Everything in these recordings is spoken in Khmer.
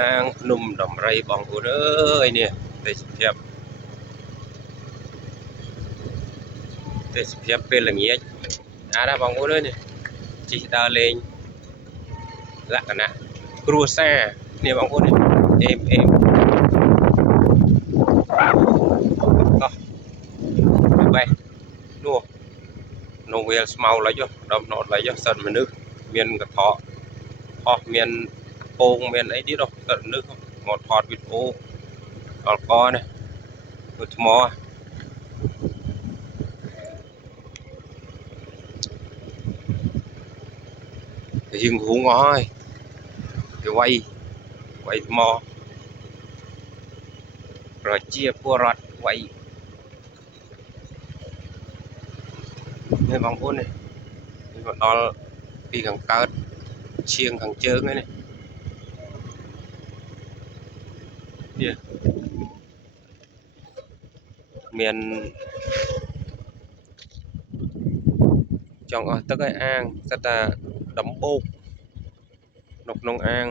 អាងភ្នំដំរីបងប្អូនអើយនេះទេសភាពពេលល្ងាចណាបងប្អូនអើយនេះជិះដើរលេងលក្ខណៈគ្រួសារនេះបងប្អូននេះអេមតោះបែបនោះនៅវាលស្មៅឡើយដំណត់ឡើយសិនមនុស្សមានកថោអស់មានពងមានអីទៀតសិនមនុស្សមកថតវីដេអូអល់កនេះធ្វើថ្មយើងហួងអស់ហើយគេវាយថ្មប្រជាពលរដ្ឋវាយនេះបងប្អូននេះមកដល់ពីខាងកើតឈៀងខាងជើងហ្នឹងនេះមានចង់អស់ទឹកឲ្យអាងសិតតែដំបូកនៅក្នុងអាង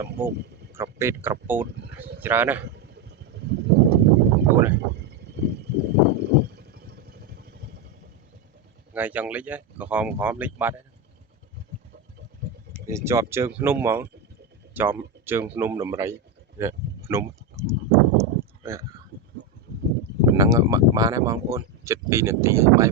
ដំបូកក្រពេតក្រពូតច្រើនណាអូនថ្ងៃចង់លិចហ៎ក្រហមលិចបាត់ហើយជាប់ជើងភ្នំហ្មងជាប់ជើងភ្នំដំរីភ្នំប៉ុណ្ណឹងបានហើយបងប្អូន7 2 នាទីបាយ